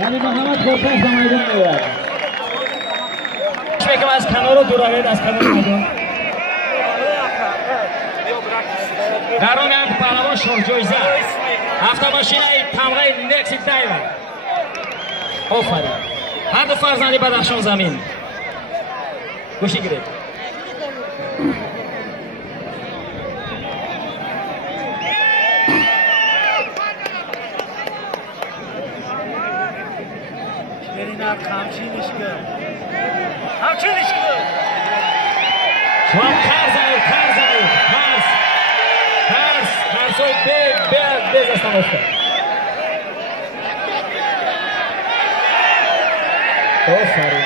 یعنی محمد خورکش به میدان میاد. میگم از کنار رو دور آورد از کنار میدان. در اون هم پهلوان شورجویزه. هفته ماشین تمغه نکسی دایور. آفرین. هر دو فرزندی بدخشان زمین. گوشی گرفت. همچینش کن شما ترسوی بیز استم افتاد آفرین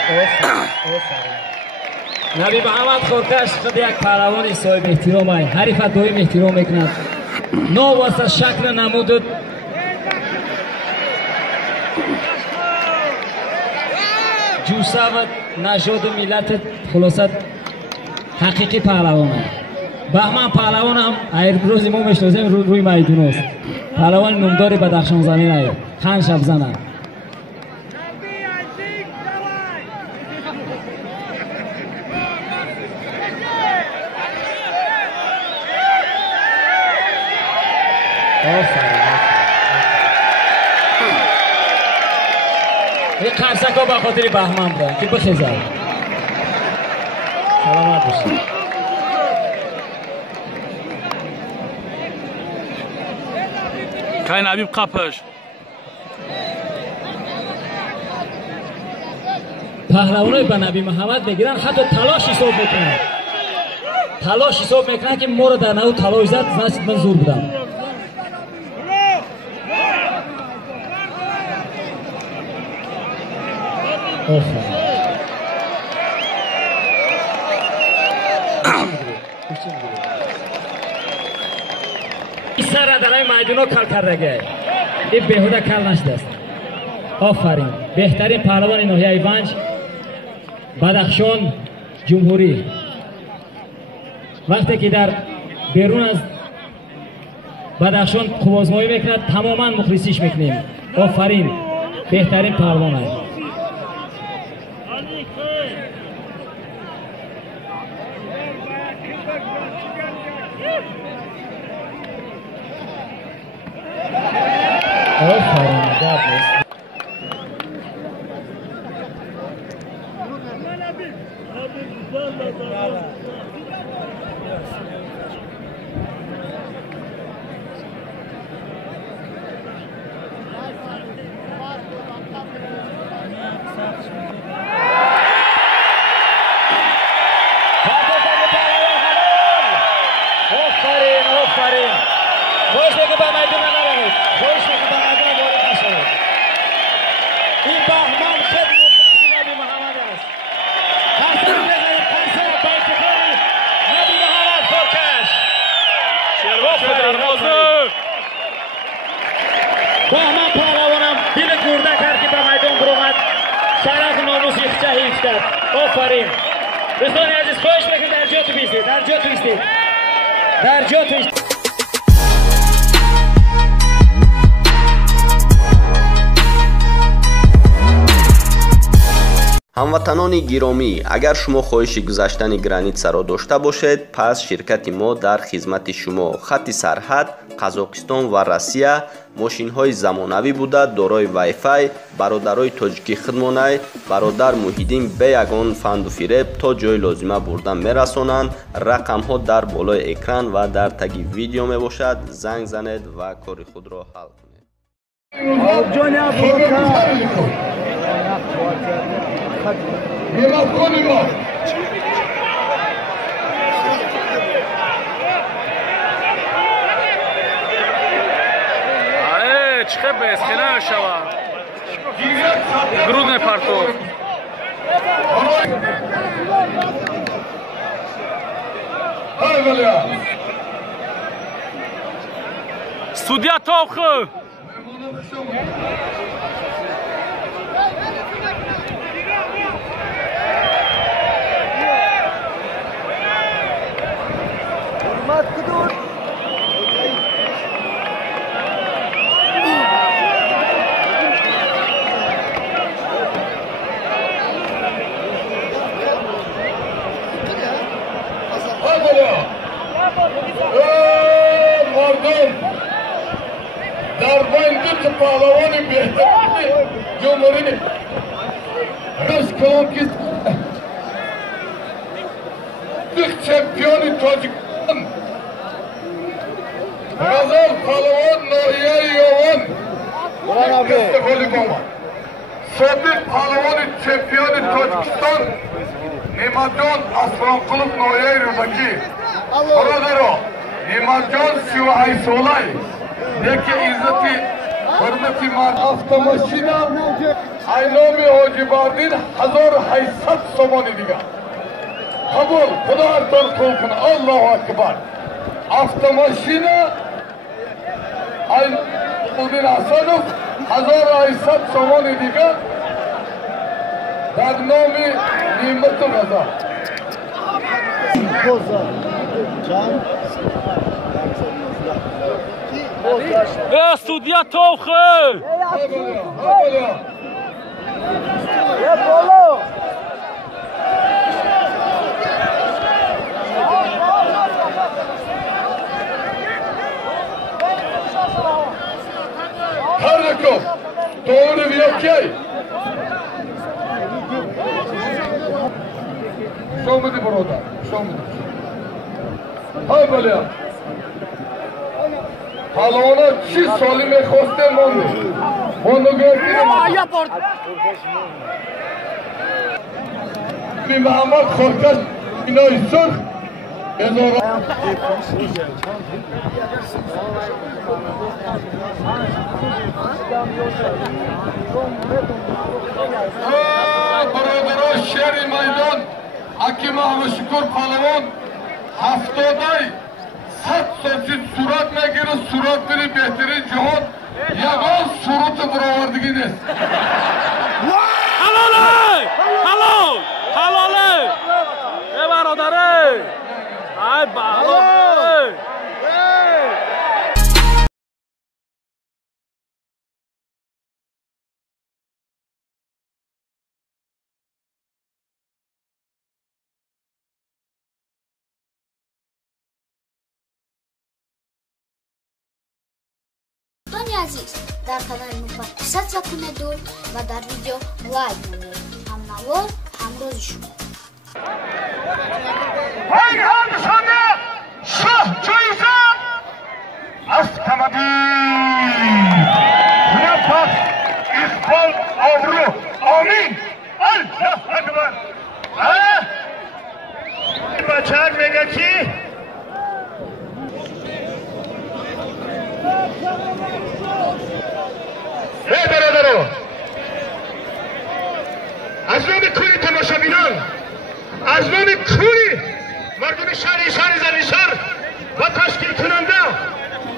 نبی محمد خورکش خود یک پهلوانی صاحب احترام های حریف دویم احترام میکند نو واسه شکل نمود جوسه و نژاد ملت خلاصت حقیقی پهلوان است. بهمن پهلوان هم روزی ما میشناسیم روی میدون است. پهلوان نامدار بدخشان زمین است. خان شب زنه. این قرصک ها به خاطر بهمن بودن که بخیزه. سلامت باشید. کاین حبیب قپش پهلوانای به نبی محمد میگیرن حتی تلاش حساب میکنن. تلاش حساب میکنن که ما رو در نو تلاش زد نست من زور بودم. این سر درای میدونا کل کردگه این بهوده کل نشده است. آفرین بهترین پهلوان ناحیه ونج بدخشان جمهوری وقتی که در بیرون از بدخشان خوازمایی میکند تماما مخلصیش میکنیم. آفرین بهترین پهلوان است. بهمن پهلوانم دل گرده کرد که به میدان برآمد شرف و ناموس یخچه حفظ کرد. آفرین دوستان عزیز خواهش میکنم در جا تو بیستید در جا تو ایستید. هموطنان گرامی، اگر شما خواهش گذشتن گرانیتسا را داشته باشید پس شرکت ما در خدمت شما. خط سرحد قزاقستان و روسیه ماشین های زمانوی بوده دارای وای فای برادرای تاجیکی خدمانه برادر محیدین به یگان فند و فریب تا جای لازمه بردن میرسانند. رقم ها در بالای اکران و در تگ ویدیو می باشد. زنگ زنید و کار خود را حل کنید. چه بس خیلی شوا گرود نپرتو سودیا توخه پهلوان بهترین جمهوری روز کلام که چمپیون تاجیکستان غزال پهلوان ناحیه یوان استقلالی بامد صادق پهلوان چمپیون تاجیکستان نیمجان اسلامقلوب ناحیه روزکی برادرو نیمجان 38 ساله یکی عزتی حرمتی من автомашина айноми ҳоҷибардин 1800 сомони дига қабул худо артон қул куна аллоҳу акбар автомашина айнудин асадов 1800 сомони дига дар номи нимату ғаза Судья Товхы! Harikov, doğru bir okey. Şomudi burada, şomudi. Hay böyle. Halona çi salime khoste mondi. Onu gördüm. Bir Mehmet Korkas inoysun. Bezora. برادران شهر میدان حکیم احمد شکور پهلوان 70 100 سال صورت نگیره صورت بری بهترین جهان یگان صورت برآوردگی نیست حلاله حلال حلاله ای برادره ای برادره عزیز در کانال ما سبسکرایب کنید و در ویدیو لایک کنید. ممنون همراهی شما. های همسانه شاه جایزه از کمدی نفس اقبال آبرو آمین الله اکبر بچه میگه کی ای برادرو از نام کوری تماشابینان از نام کوری مردم شهر زنیشهر و تشکیل کننده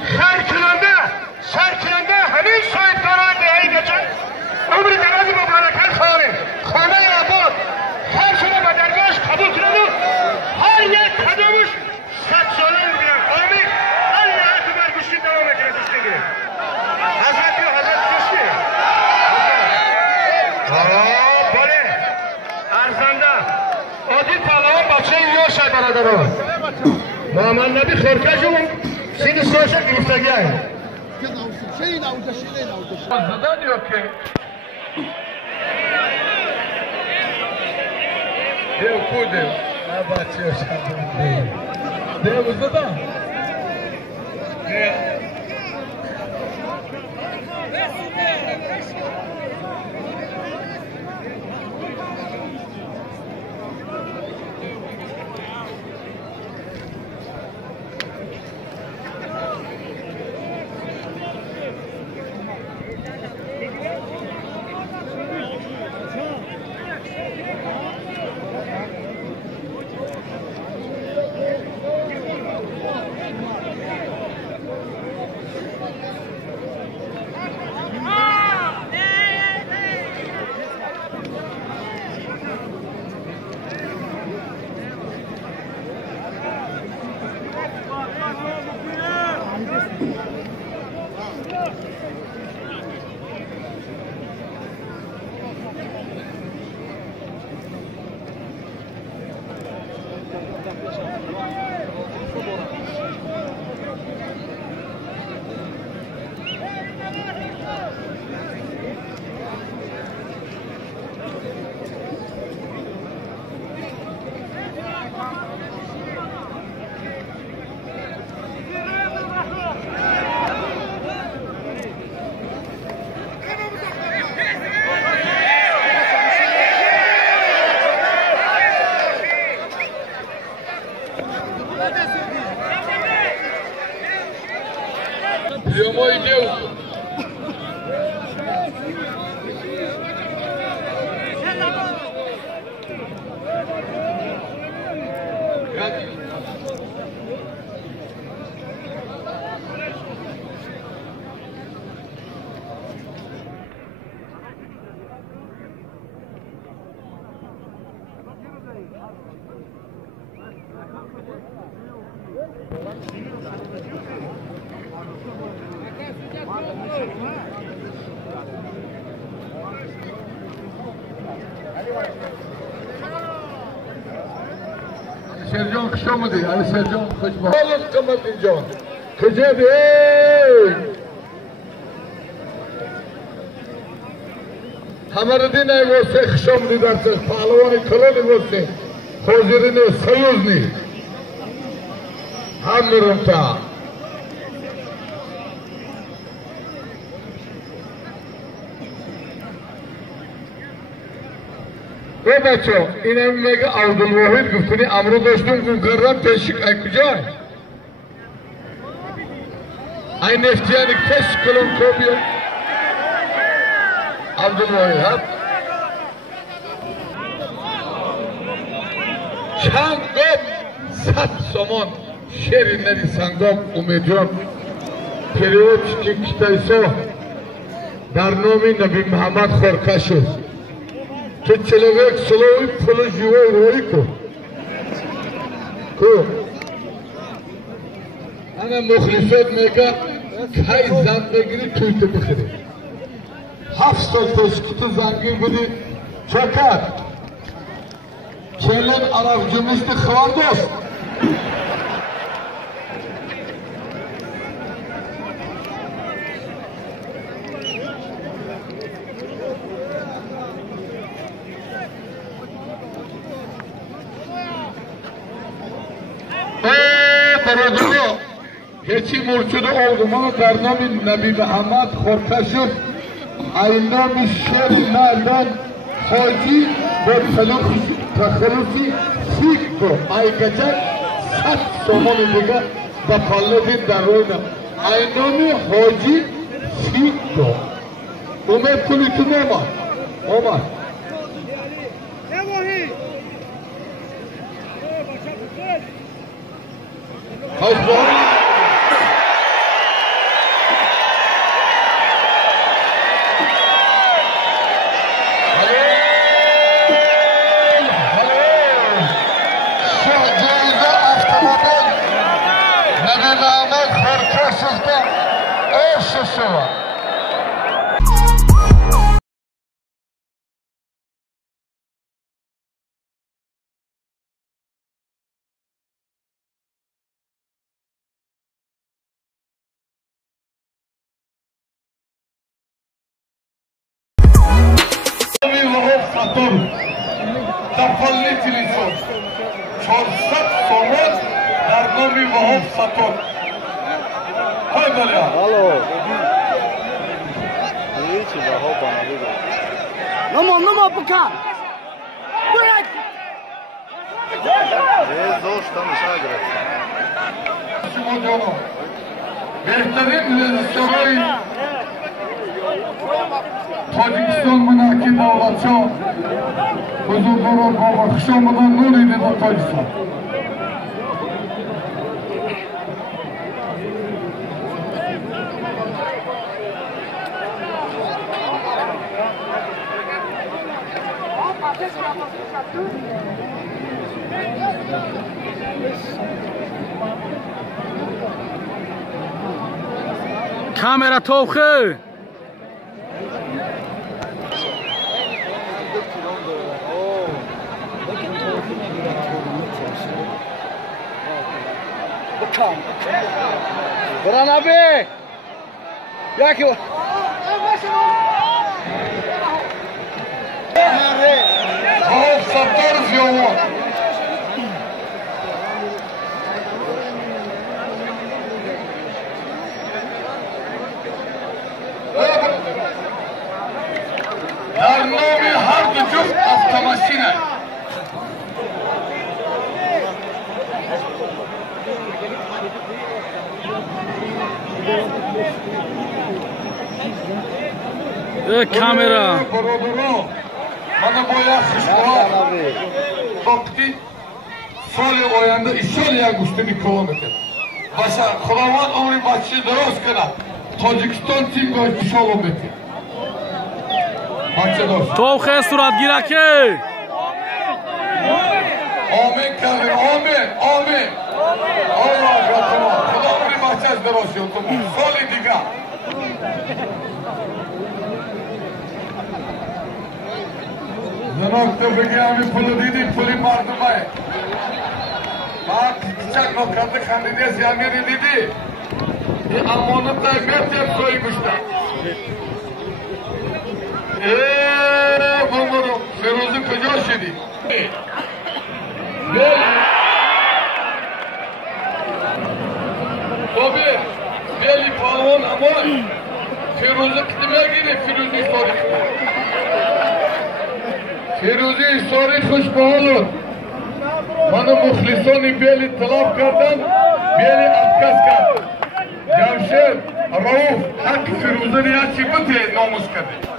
خیر کننده سر کننده همین شاهدگاران دهی گچن عمر دراز مبارکت خواهیم خانه آباد هر شما با درگاهش قبول کنند و هر یک قدمش 100 ساله میگیرن آمین الله اکبر گوشتی دوام کنه گوشتی گیره حضرت گوشتی بله ارزنده عادی پهلوان بچه یا شاید برادران محمد نبی خورکشون سین سوشل گرفتگی هایی زده دیو که دیو کو دیو بچه یا شاید دیو زده Sercan خوش آمدی. علی سرجان خوش با حالت قمتی جان کجا دی همردین ایواسه خوش آمدی در سر پهلوان کلان ایواسه حاضرین سیوزنی هم میرم تا بچه این هم میگه عبدالواحد گفتنی امرو داشتم گرم تشک ای کجای ای نفتیانی تشک کلم کوبیه عبدالواحد هم چند گم 100 سومان شیر نری سنگام امیدیان پریوچ که کتایسا در نام نبی محمد خورکش است که چلوک سلوی پول جوی روی کو انا مخلفت میگه کای زن بگیری توی تو بخیری 7 سال تشکیت زنگین بودی چکر چلن عرب جمعیست خواردست هیچی مرچود آلمان در نام نبی محمد خورکشف این نام شیر مردان حاجی با تخلصی فیکو ای کچک 100 سومان دیگه با پالدین در روی نام این نام حاجی فیکو اومد کنی تو نامد اومد خوش باید تفلی تلیسون 400 سومت در نامی وحاب سطور های بلیا هلو چی وحاب بانالی دار نما بکن برک زوش تمشا گرفت شما جانا بهترین رزیستورای تاجیکستان مناکی دولتشا حضور دارد با بخش آمدن نوری در تاجیکستان کامera توخه بران abi یکی خواب ستار زیوان در نام هر دو جفت автомашина کامera برادران من باید خوشبخت وقتی سال آینده ایشال یک گوشتنی کلامتر باشه خداوند عمری بچه دراز کنه تاجیکستان تیم باید ایشال آمده بچه داشت توخه صورت گیرکه آمین کامیر آمین آمین آمین خدا عمری بچه از دراز شد سالی دیگه جناب تو بگی همین پولو دیدی پولی مردمه بعد چک نکرده خندیده زیانگیری دیدی این امانت نگرد سوی گشته بومرو فیروزی کجا شدی بیلی پالوان امان فیروزی کدیمه گیری فیروزی تاریخ فیروزی تاریخ خوش بحالون من مخلصانی بیلی طلب کردن بیلی اتکس کرد جمشید روف حق فیروزی نیا چی بده ناموز کرده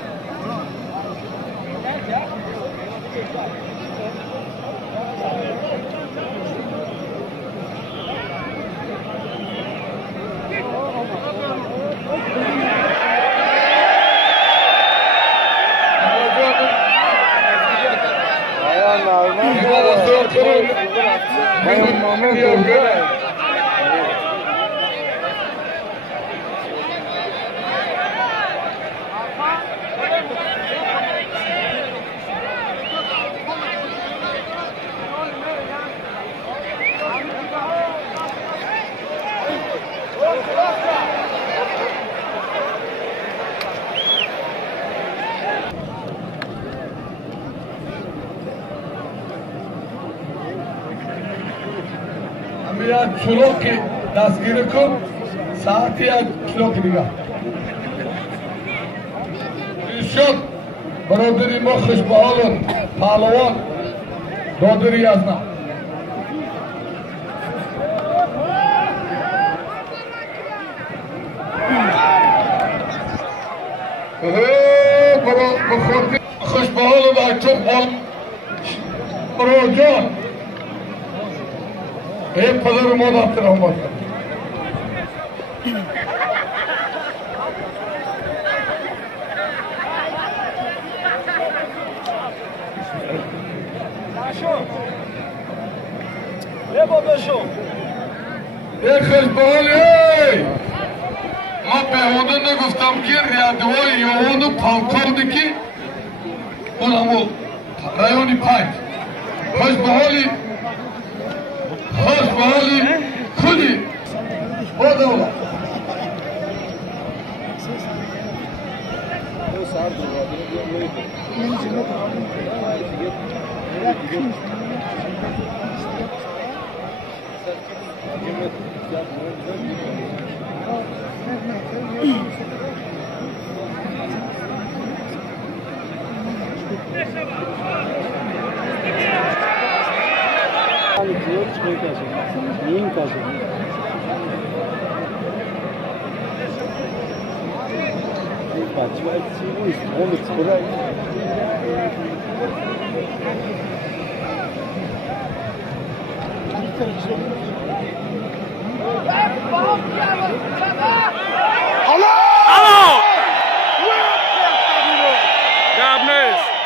یک چلوکی دستگیری کن ساعتی یک چلوکی دیگه این شد برادری ما خوشبحالون پهلوان دادری یزنه خوشبحالون بچه حال برای جان ای پدر ما دفتر رحمت کن ای خوشبحالی ما بهوده نگفتم که ریادوهای یوانو پانکارده که اون همو رایونی پنج خوشبحالی خوشبحالی کلی با دولت Dabnes!